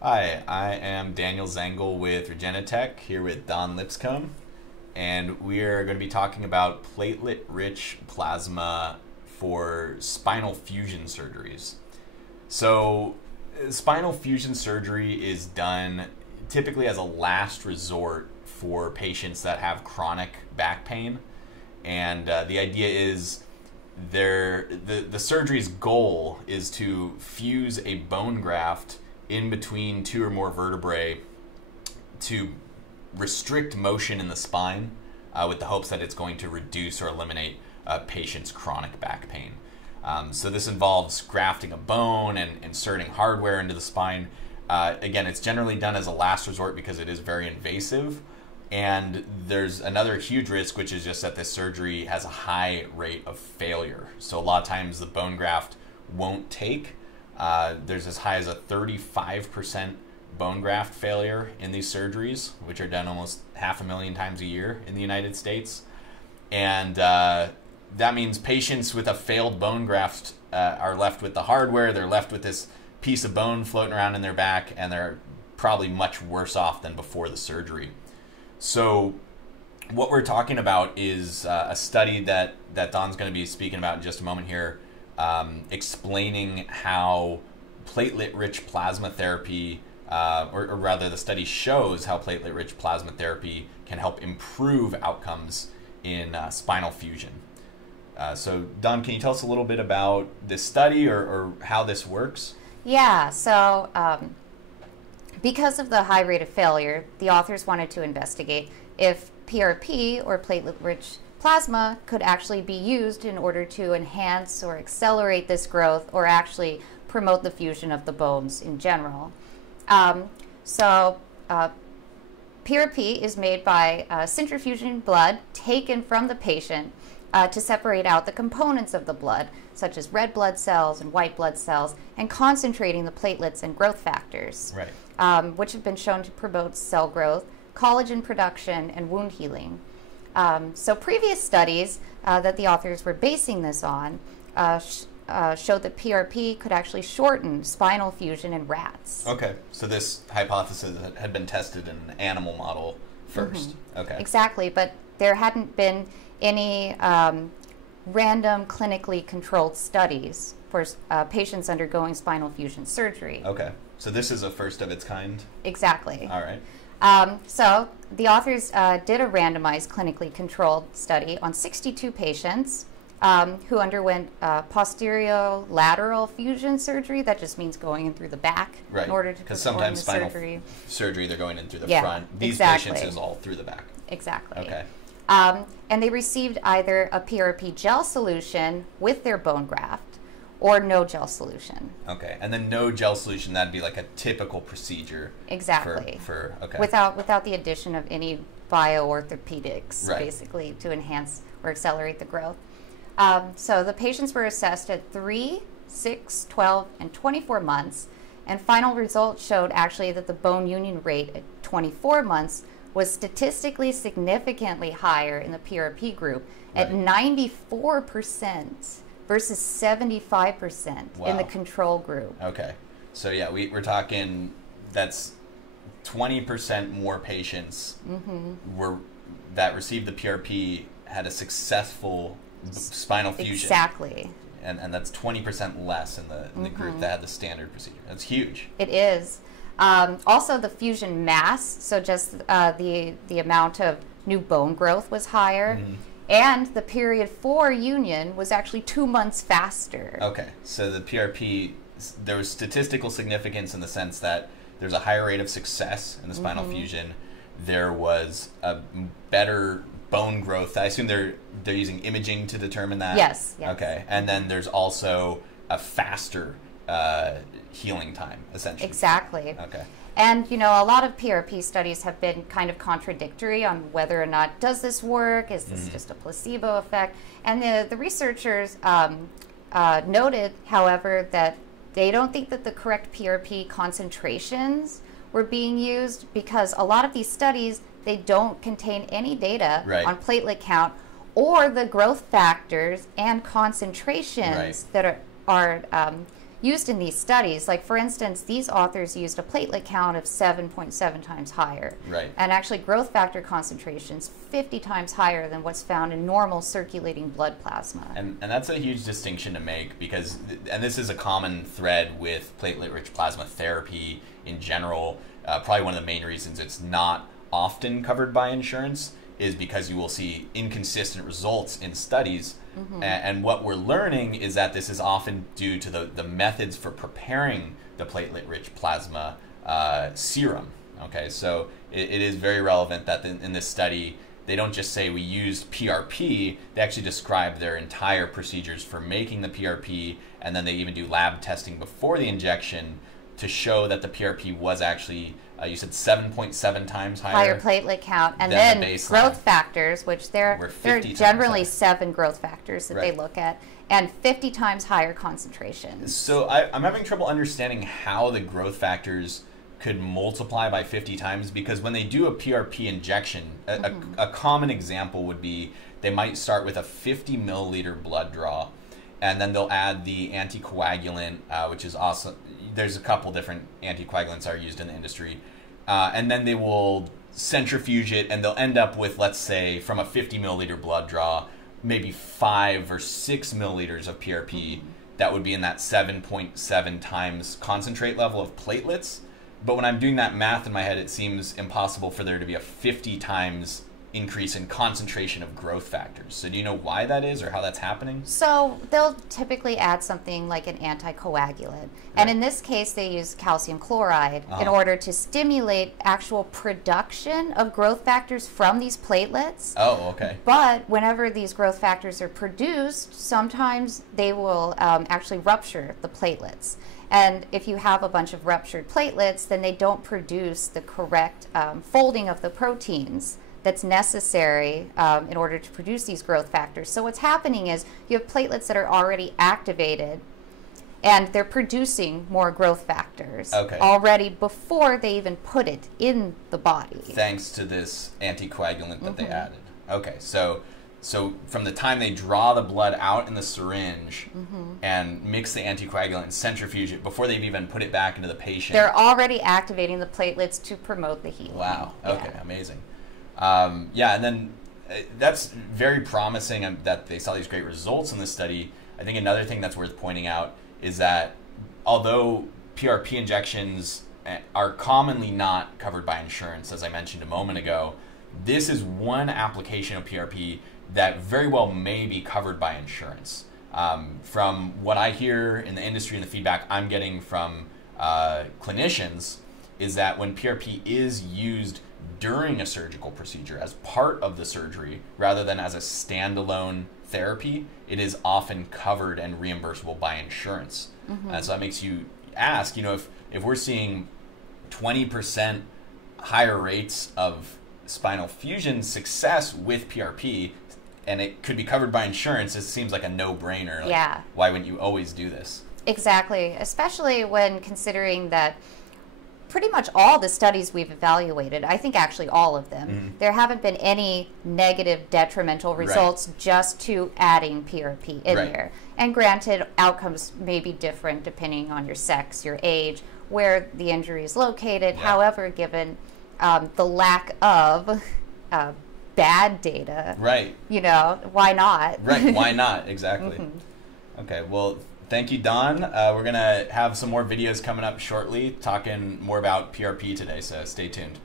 Hi, I am Daniel Zengel with Regenitech here with Don Lipscomb, and we are going to be talking about platelet-rich plasma for spinal fusion surgeries. So, spinal fusion surgery is done typically as a last resort for patients that have chronic back pain, and the idea is the surgery's goal is to fuse a bone graft in between two or more vertebrae to restrict motion in the spine with the hopes that it's going to reduce or eliminate a patient's chronic back pain. So this involves grafting a bone and inserting hardware into the spine. Again, it's generally done as a last resort because it is very invasive. And there's another huge risk, which is just that this surgery has a high rate of failure. So a lot of times the bone graft won't take. There's as high as a 35% bone graft failure in these surgeries, which are done almost 500,000 times a year in the United States. And that means patients with a failed bone graft are left with the hardware. They're left with this piece of bone floating around in their back, and they're probably much worse off than before the surgery. So what we're talking about is a study that Don's going to be speaking about in just a moment here, explaining how platelet-rich plasma therapy, or rather the study shows how platelet-rich plasma therapy can help improve outcomes in spinal fusion. So Don, can you tell us a little bit about this study or how this works? Yeah, so because of the high rate of failure, the authors wanted to investigate if PRP, or platelet-rich plasma, could actually be used in order to enhance or accelerate this growth or actually promote the fusion of the bones in general. PRP is made by centrifuging blood taken from the patient to separate out the components of the blood, such as red blood cells and white blood cells, and concentrating the platelets and growth factors, right. Which have been shown to promote cell growth, collagen production, and wound healing. So previous studies that the authors were basing this on showed that PRP could actually shorten spinal fusion in rats. Okay, so this hypothesis had been tested in an animal model first. Mm-hmm. Okay. Exactly, but there hadn't been any random clinically controlled studies for patients undergoing spinal fusion surgery. Okay, so this is a first of its kind? Exactly. All right. So the authors did a randomized clinically controlled study on 62 patients who underwent posterior-lateral fusion surgery. That just means going in through the back in order to perform sometimes the spinal surgery. Surgery, they're going in through the Yeah, front. These exactly. patients is all through the back. Exactly. Okay. And they received either a PRP gel solution with their bone graft or no gel solution. Okay, and then no gel solution, that'd be like a typical procedure. Exactly. Okay. Without the addition of any bioorthopedics, Right. basically, to enhance or accelerate the growth. So the patients were assessed at 3, 6, 12, and 24 months, and final results showed actually that the bone union rate at 24 months was statistically significantly higher in the PRP group at 94% versus 75% in the control group. Okay, so yeah, we're talking, that's 20% more patients that received the PRP had a successful spinal fusion. Exactly. And that's 20% less in the group that had the standard procedure. That's huge. It is. Also, the fusion mass, so just the amount of new bone growth was higher, and the period for union was actually 2 months faster. Okay, so the PRP, there was statistical significance in the sense that there's a higher rate of success in the spinal fusion. There was a better bone growth. I assume they're using imaging to determine that? Yes. Okay, and then there's also a faster healing time, essentially. Exactly. Okay. And, a lot of PRP studies have been kind of contradictory on whether or not does this work, is this just a placebo effect? And the researchers noted, however, that they don't think that the correct PRP concentrations were being used because a lot of these studies, they don't contain any data on platelet count or the growth factors and concentrations that are used in these studies. Like, for instance, these authors used a platelet count of 7.7 times higher. Right. And actually growth factor concentrations 50 times higher than what's found in normal circulating blood plasma. And that's a huge distinction to make because, and this is a common thread with platelet-rich plasma therapy in general, probably one of the main reasons it's not often covered by insurance is because you will see inconsistent results in studies. And what we're learning is that this is often due to the methods for preparing the platelet-rich plasma serum. Okay, so it is very relevant that in this study, they don't just say we used PRP, they actually describe their entire procedures for making the PRP, and then they even do lab testing before the injection to show that the PRP was actually, you said 7.7 times higher platelet count, and then growth factors, which there are generally 7 growth factors that they look at, and 50 times higher concentrations. So I'm having trouble understanding how the growth factors could multiply by 50 times, because when they do a PRP injection, a common example would be they might start with a 50 milliliter blood draw, and then they'll add the anticoagulant, which is awesome. There's a couple different anticoagulants that are used in the industry, and then they will centrifuge it, and they'll end up with, let's say, from a 50 milliliter blood draw, maybe 5 or 6 milliliters of PRP. That would be in that 7.7 times concentrate level of platelets. But when I'm doing that math in my head, it seems impossible for there to be a 50 times increase in concentration of growth factors. So do you know why that is or how that's happening? So they'll typically add something like an anticoagulant. And in this case, they use calcium chloride in order to stimulate actual production of growth factors from these platelets. Oh, okay. But whenever these growth factors are produced, sometimes they will actually rupture the platelets. And if you have a bunch of ruptured platelets, then they don't produce the correct folding of the proteins that's necessary in order to produce these growth factors. So what's happening is you have platelets that are already activated, and they're producing more growth factors already before they even put it in the body. Thanks to this anticoagulant that they added. Okay, so from the time they draw the blood out in the syringe and mix the anticoagulant and centrifuge it before they've even put it back into the patient, they're already activating the platelets to promote the healing. Wow. Okay, amazing. Yeah, and then that's very promising that they saw these great results in this study. I think another thing that's worth pointing out is that although PRP injections are commonly not covered by insurance, as I mentioned a moment ago, this is one application of PRP that very well may be covered by insurance. From what I hear in the industry and the feedback I'm getting from clinicians is that when PRP is used during a surgical procedure as part of the surgery rather than as a standalone therapy, it is often covered and reimbursable by insurance. And so that makes you ask, if we're seeing 20% higher rates of spinal fusion success with PRP and it could be covered by insurance, it seems like a no-brainer. Why wouldn't you always do this? Exactly, especially when considering that pretty much all the studies we've evaluated, I think actually all of them, there haven't been any negative detrimental results just to adding PRP in there. And granted, outcomes may be different depending on your sex, your age, where the injury is located. However, given the lack of bad data, why not? Why not? Exactly. Okay, well, thank you, Dawn. We're going to have some more videos coming up shortly talking more about PRP today, so stay tuned.